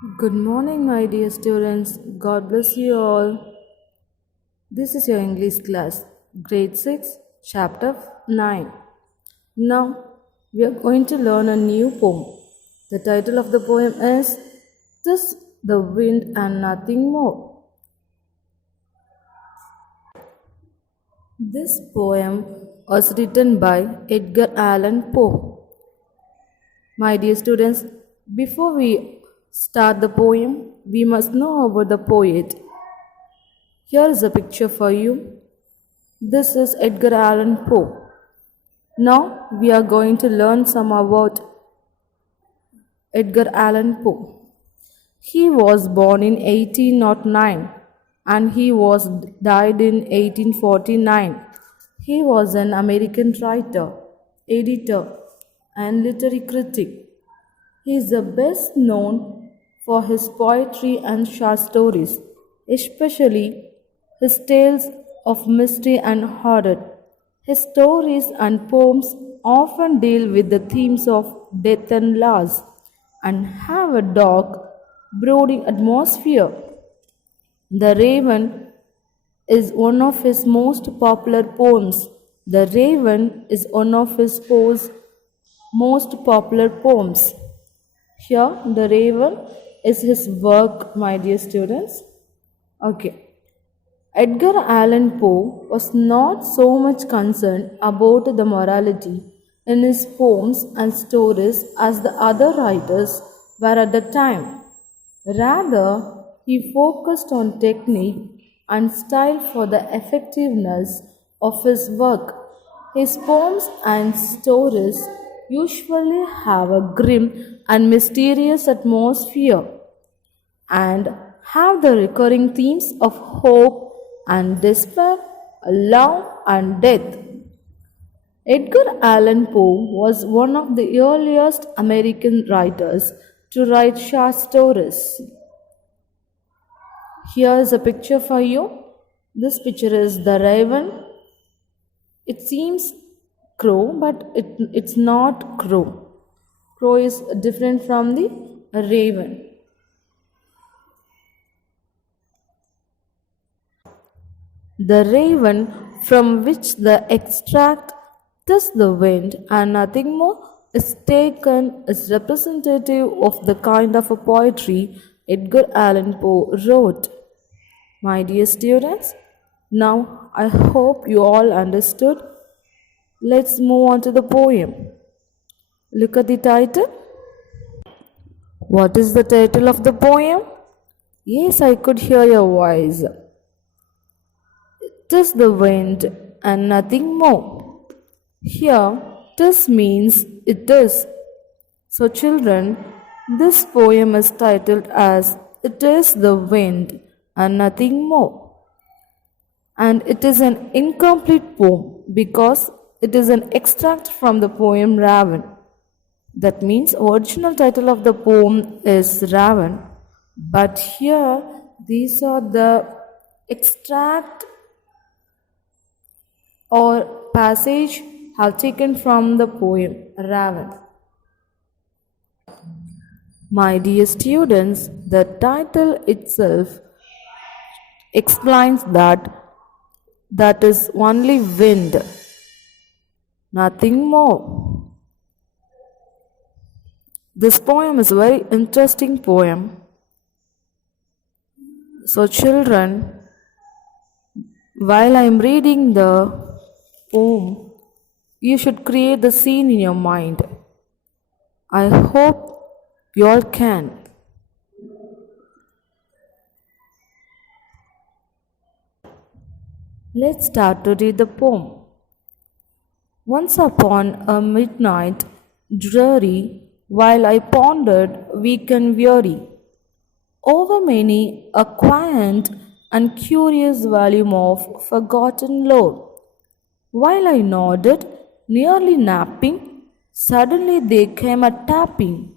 Good morning, my dear students. God bless you all. This is your English class, grade 6, chapter 9. Now, we are going to learn a new poem. The title of the poem is This the Wind and Nothing More. This poem was written by Edgar Allan Poe. My dear students, before we start the poem, we must know about the poet. Here is a picture for you. This is Edgar Allan Poe. Now we are going to learn some about Edgar Allan Poe. He was born in 1809 and he was died in 1849. He was an American writer, editor, and literary critic. He is the best known for his poetry and short stories, especially his tales of mystery and horror. His stories and poems often deal with the themes of death and loss and have a dark, brooding atmosphere. The Raven is one of his most popular poems. The Raven is one of his Poe's most popular poems. Here, the Raven is his work, my dear students. Okay. Edgar Allan Poe was not so much concerned about the morality in his poems and stories as the other writers were at the time. Rather, he focused on technique and style for the effectiveness of his work. His poems and stories usually have a grim and mysterious atmosphere and have the recurring themes of hope and despair, love and death. Edgar Allan Poe was one of the earliest American writers to write short stories. Here is a picture for you. This picture is the raven. It seems crow, but it's not crow. Crow is different from the raven. The raven from which the extract "'tis the wind and nothing more" is taken as representative of the kind of a poetry Edgar Allan Poe wrote. My dear students, now I hope you all understood. Let's move on to the poem. Look at the title. What is the title of the poem? Yes, I could hear your voice. "'Tis the wind and nothing more." Here, "'tis" means "it is." So, children, this poem is titled as "It is the wind and nothing more." And it is an incomplete poem because it is an extract from the poem Raven. That means original title of the poem is Raven, but here these are the extract or passage have taken from the poem Raven. My dear students, the title itself explains that is only wind, nothing more. This poem is a very interesting poem. So children, while I am reading the poem, you should create the scene in your mind. I hope you all can. Let's start to read the poem. Once upon a midnight, dreary, while I pondered, weak and weary, over many a quaint and curious volume of forgotten lore, while I nodded, nearly napping, suddenly there came a tapping,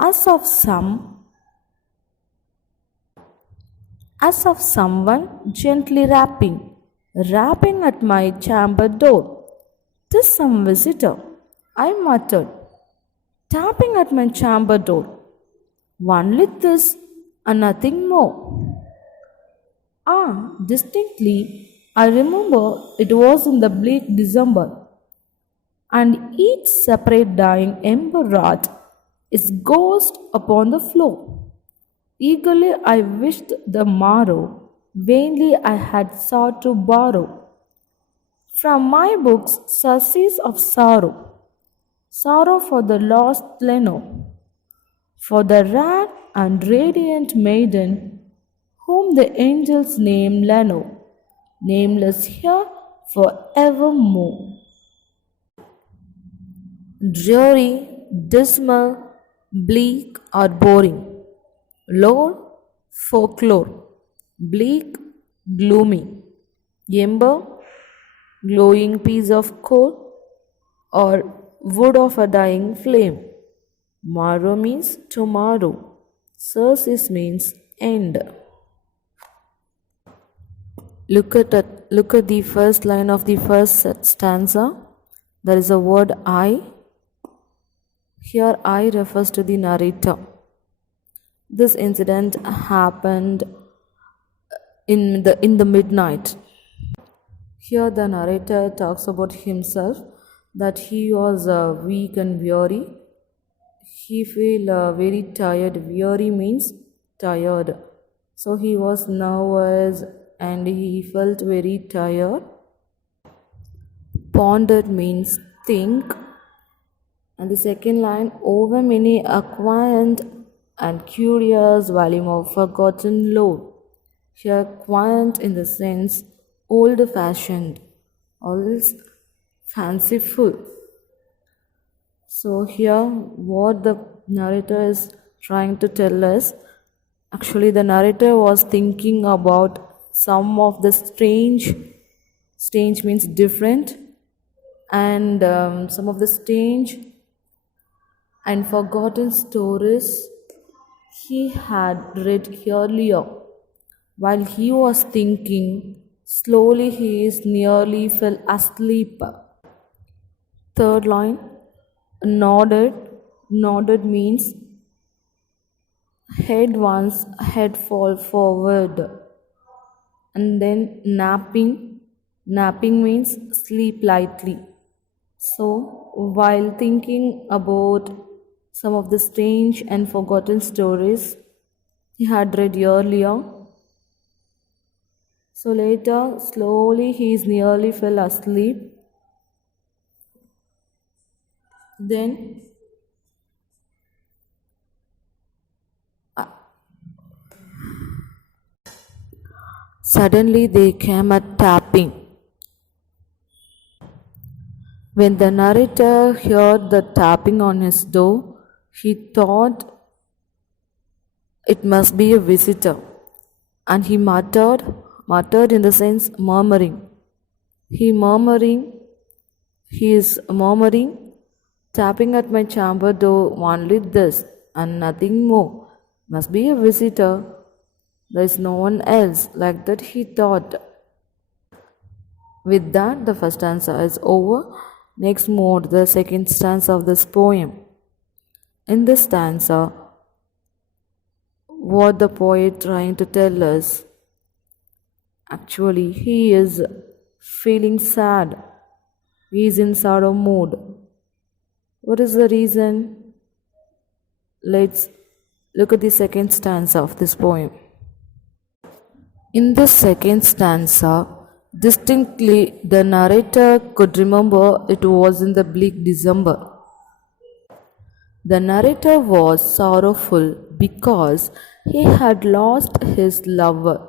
as of someone gently rapping at my chamber door. "'Tis some visitor," I muttered, tapping at my chamber door. Only this and nothing more. Ah, distinctly, I remember it was in the bleak December, and each separate dying ember wrought its ghost upon the floor. Eagerly I wished the morrow, vainly I had sought to borrow from my books surcease of sorrow, sorrow for the lost Leno, for the rare and radiant maiden whom the angels name Leno, nameless here for evermore. Dreary, dismal, bleak, or boring. Lore, folklore. Bleak, gloomy. Ember, glowing piece of coal, or wood of a dying flame. Morrow means tomorrow. Surcease means end. Look at the first line of the first stanza. There is a word I. Here I refers to the narrator. This incident happened in the midnight. Here the narrator talks about himself that he was weak and weary. He feel very tired. Weary means tired. So he was nervous and he felt very tired. Pondered means think. And the second line, over many acquaint and curious volume of forgotten lore. Here, quaint in the sense old fashioned, always fanciful. So, here, what the narrator is trying to tell us, actually, the narrator was thinking about some of the strange means different, and some of the strange and forgotten stories he had read earlier. While he was thinking, slowly he nearly fell asleep. Third line, nodded. Nodded means head fall forward. And then napping. Napping means sleep lightly. So, while thinking about some of the strange and forgotten stories he had read earlier, so later, slowly he nearly fell asleep. Then, suddenly they came at tapping. When the narrator heard the tapping on his door, he thought it must be a visitor, and he muttered in the sense murmuring. He is murmuring, tapping at my chamber door, only this and nothing more. Must be a visitor. There is no one else. Like that he thought. With that, the first stanza is over. Next, move the second stanza of this poem. In this stanza, what the poet trying to tell us? Actually, he is feeling sad. He is in sorrow mood. What is the reason? Let's look at the second stanza of this poem. In the second stanza, distinctly the narrator could remember it was in the bleak December. The narrator was sorrowful because he had lost his lover,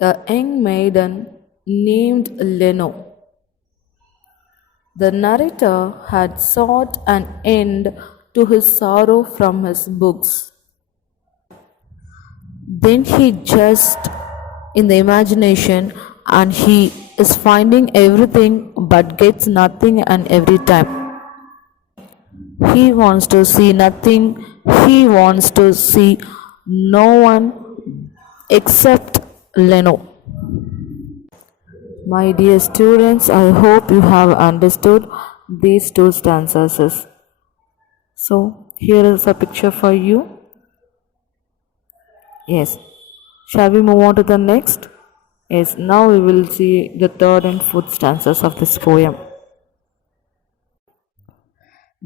a young maiden named Leno. The narrator had sought an end to his sorrow from his books. Then he just in the imagination and he is finding everything but gets nothing and every time. He wants to see nothing, he wants to see no one except Leno. My dear students, I hope you have understood these two stanzas. So, here is a picture for you. Yes. Shall we move on to the next? Yes, now we will see the third and fourth stanzas of this poem.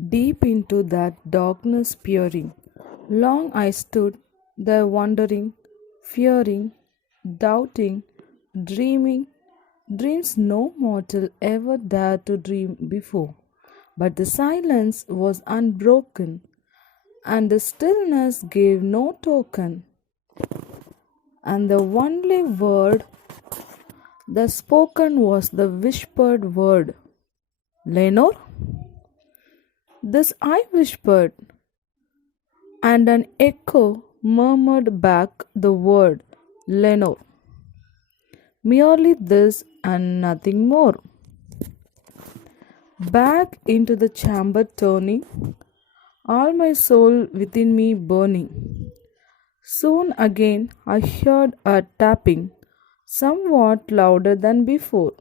Deep into that darkness peering, long I stood there wondering, fearing, doubting, dreaming, dreams no mortal ever dared to dream before. But the silence was unbroken, and the stillness gave no token, and the only word the spoken was the whispered word, Lenore? This I whispered, and an echo murmured back the word, Lenore. Merely this and nothing more. Back into the chamber turning, all my soul within me burning. Soon again I heard a tapping, somewhat louder than before.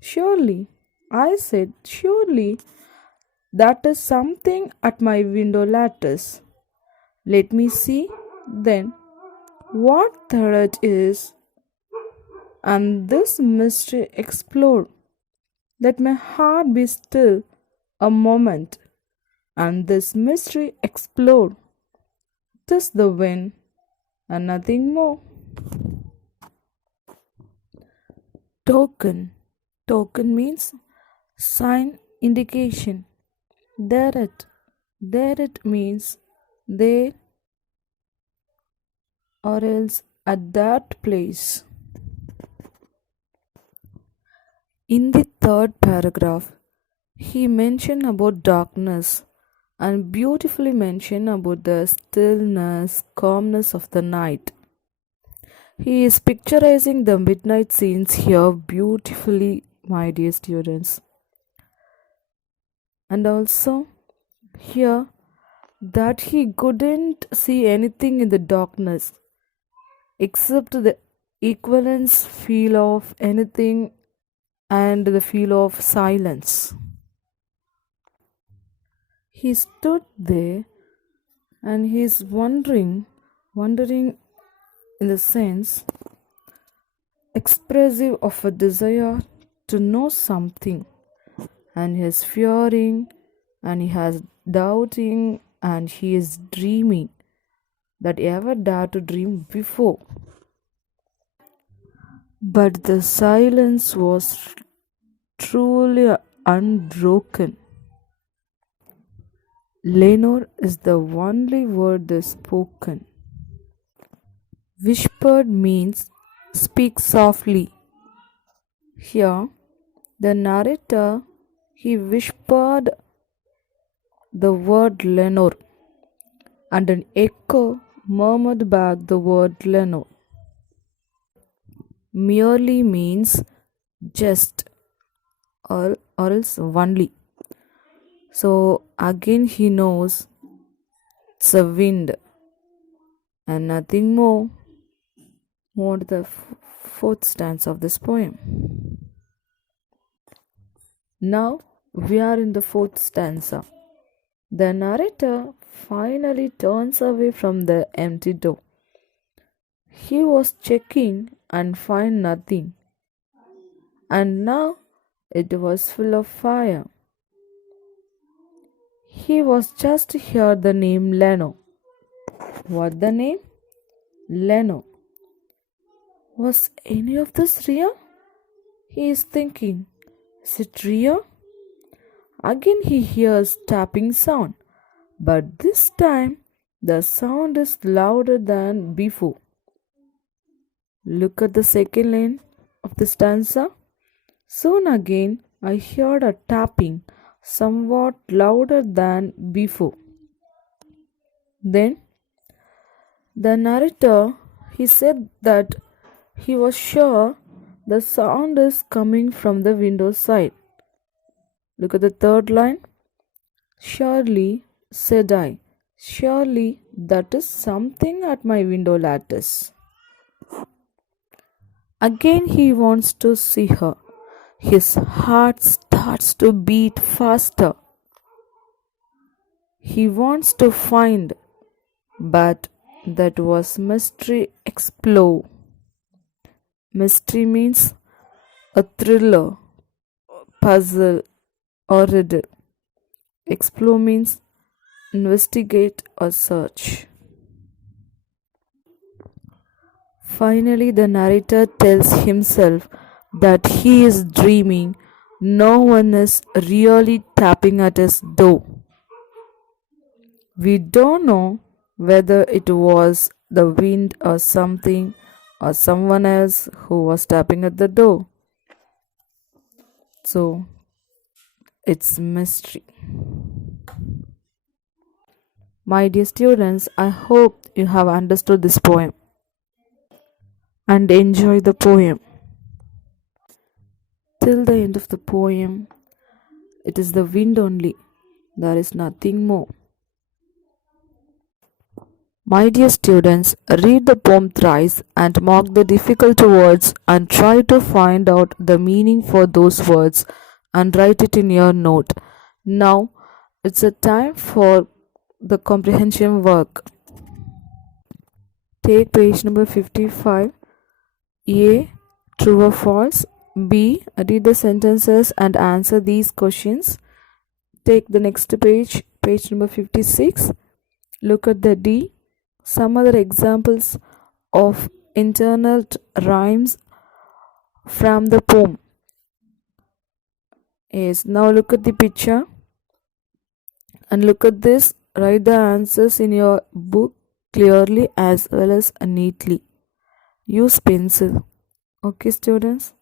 Surely, I said, surely that is something at my window lattice. Let me see, then, what threat is, and this mystery explore. Let my heart be still a moment, and this mystery explore. 'Tis the wind, and nothing more. Token. Token means sign, indication. There it. There it means there or else at that place. In the third paragraph, he mentioned about darkness and beautifully mentioned about the stillness, calmness of the night. He is picturizing the midnight scenes here beautifully, my dear students. And also, here that he couldn't see anything in the darkness except the equivalence feel of anything and the feel of silence. He stood there and he's wondering in the sense expressive of a desire to know something, and he is fearing and he has doubting and he is dreaming that he ever dared to dream before. But the silence was truly unbroken. Lenore is the only word that's spoken. Whispered means speak softly. Here, the narrator he whispered the word Lenore, and an echo murmured back the word Lenore. Merely means just or else only. So again he knows it's a wind and nothing more. More the fourth stanza of this poem. Now we are in the fourth stanza. The narrator finally turns away from the empty door. He was checking and find nothing, and now it was full of fire. He was just heard the name Leno. What the name? Leno. Was any of this real? He is thinking, is it real? Again he hears tapping sound, but this time the sound is louder than before. Look at the second line of the stanza. Soon again I heard a tapping, somewhat louder than before. Then the narrator he said that he was sure the sound is coming from the window side. Look at the third line. Surely, said I, surely that is something at my window lattice. Again he wants to see her. His heart starts to beat faster. He wants to find, but That was mystery explore. Mystery means a thriller, puzzle, or riddle. Explore means investigate or search. Finally, the narrator tells himself that he is dreaming. No one is really tapping at his door. We don't know whether it was the wind or something or someone else who was tapping at the door. So it's mystery. My dear students, I hope you have understood this poem and enjoy the poem. Till the end of the poem, it is the wind only. There is nothing more. My dear students, read the poem thrice and mark the difficult words and try to find out the meaning for those words and write it in your note. Now, it's a time for the comprehension work. Take page number 55. A. True or false. B. Read the sentences and answer these questions. Take the next page, page number 56. Look at the D. Some other examples of internal rhymes from the poem. Yes, now look at the picture and look at this. Write the answers in your book clearly as well as neatly. Use pencil. Okay, students.